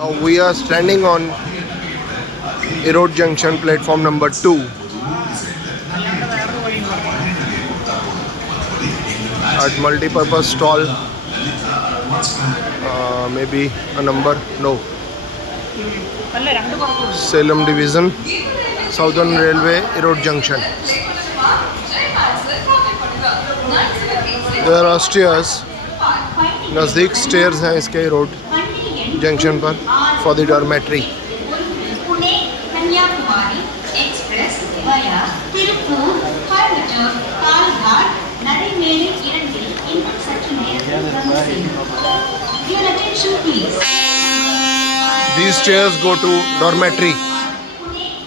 Now we are standing on Erode Junction platform number 2 at multi-purpose stall. Maybe a number, no. Salem Division, Southern Railway, Erode Junction. There are stairs. नज़दीक stairs हैं इसके road junction पर for the dormitory. Pune Kanyakumari express वया तिरुप्पूर कोयम्बटूर कालघाट नरेमेली इरंगिल இன்னும் சற்று நேரத்தில் Your attention please. These stairs go to dormitory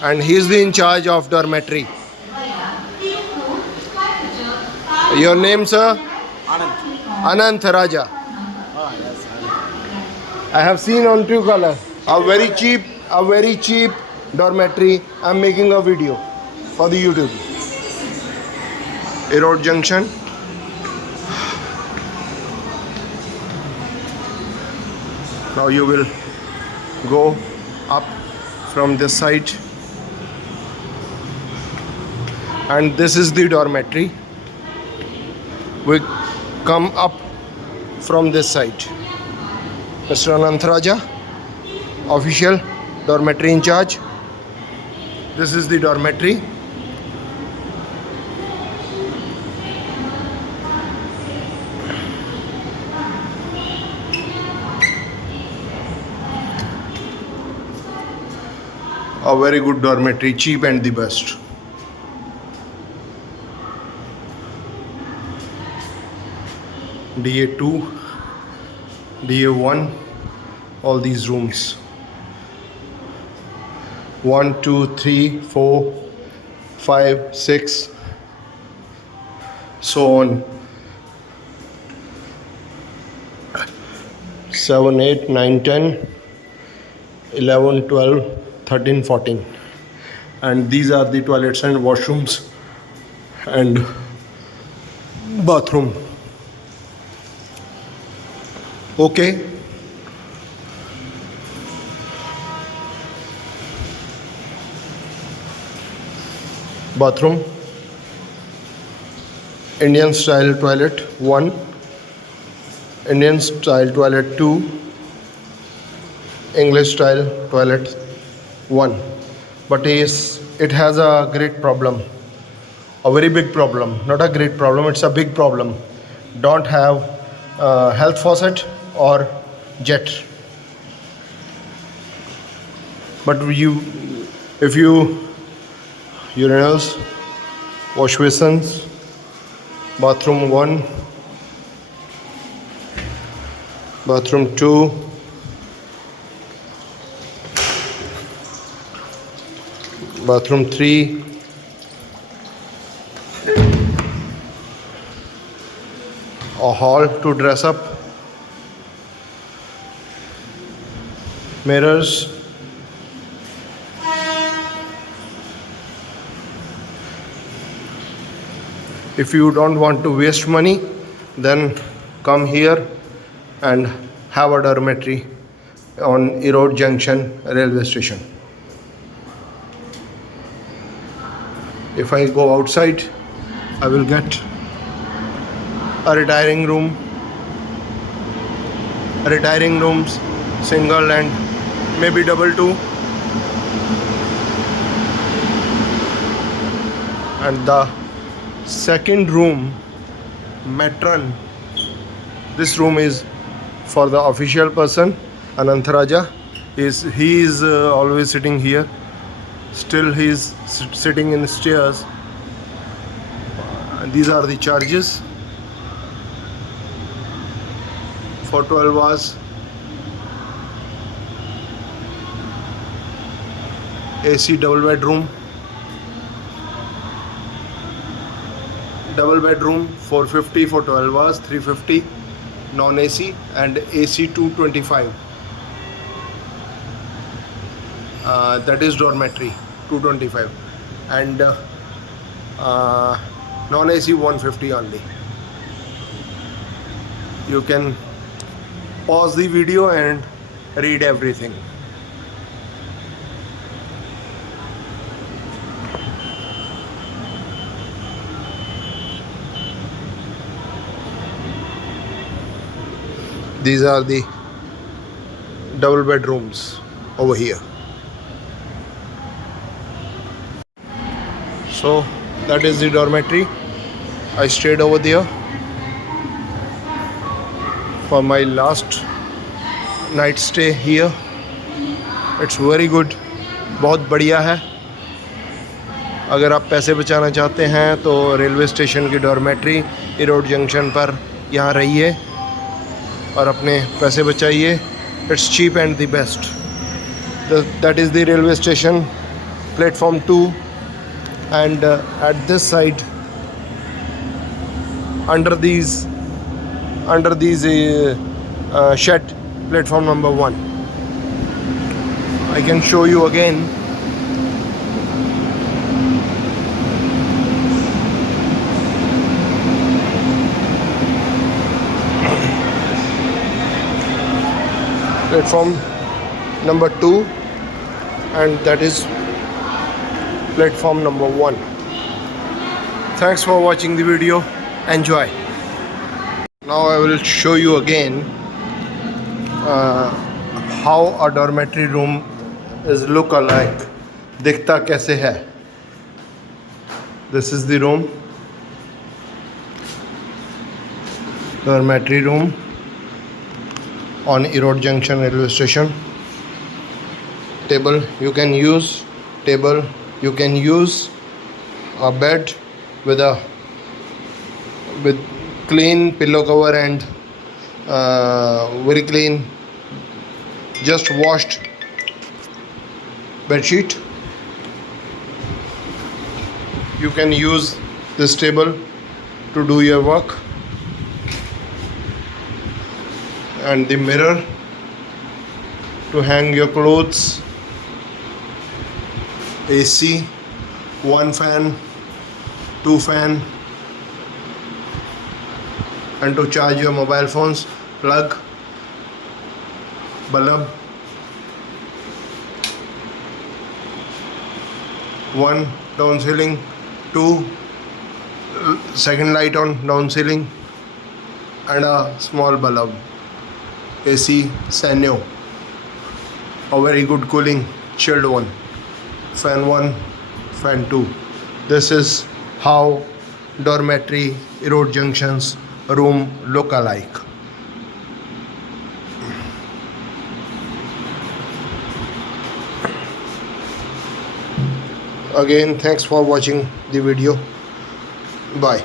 and he is the in charge of dormitory. Your name, sir? Anant Raja. I have seen on Truecaller a very cheap dormitory. I'm making a video for the YouTube. Erode Junction. Now you will go up from this side, and this is the dormitory. We come up from this side. Mr. Anant Raja, official dormitory in charge. This is the dormitory. A very good dormitory, cheap and the best. DA2, DA1, all these rooms. 1, 2, 3, 4, 5, 6, so on. 7, 8, 9, 10, 11, 12, 13, 14. And these are the toilets and washrooms and bathroom. Okay. Bathroom. Indian style toilet 1. Indian style toilet 2. English style toilet 1. But it has a great problem. A very big problem. Not a great problem, it's a big problem. Don't have health faucet or jet. But if you urinals, wash basins, bathroom 1, bathroom 2, bathroom 3, a hall to dress up, mirrors, if you don't want to waste money, then come here and have a dormitory on Erode Junction railway station. If I go outside, I will get a retiring rooms, single and maybe double too. And the second room, matron, this room is for the official person, Anant Raja. He is always sitting here. Still he is sitting in stairs. These are the charges for 12 hours. AC double bedroom 450 for 12 hours, 350 non-AC, and AC 225. That is dormitory 225, and non-AC 150 only. You can pause the video and read everything. These are the double bedrooms over here. So that is the dormitory. I stayed over there for my last night stay here. It's very good. बहुत बढ़िया है. अगर आप पैसे बचाना चाहते हैं तो रेलवे स्टेशन की डॉर्मेट्री इरोड जंक्शन पर यहाँ रहिए और अपने पैसे बचाइए. It's cheap and the best. That is the railway station, platform 2, and at this side, under these shed, platform number 1. I can show you again. Platform number 2, and that is platform number 1. Thanks for watching the video. Enjoy. Now I will show you again how a dormitory room is look alike. दिखता कैसे है. This is the room. Dormitory room on Erode Junction railway station. Table you can use. Table you can use. A bed with clean pillow cover and very clean, just washed bed sheet. You can use this table to do your work, and the mirror to hang your clothes. AC, 1 fan, 2 fan, and to charge your mobile phones, plug, bulb, 1 down ceiling, 2 second light on down ceiling, and a small bulb. AC Sanyo, a very good cooling, chilled one. Fan 1, fan 2. This is how dormitory Erode Junction's room look alike. Again, thanks for watching the video. Bye.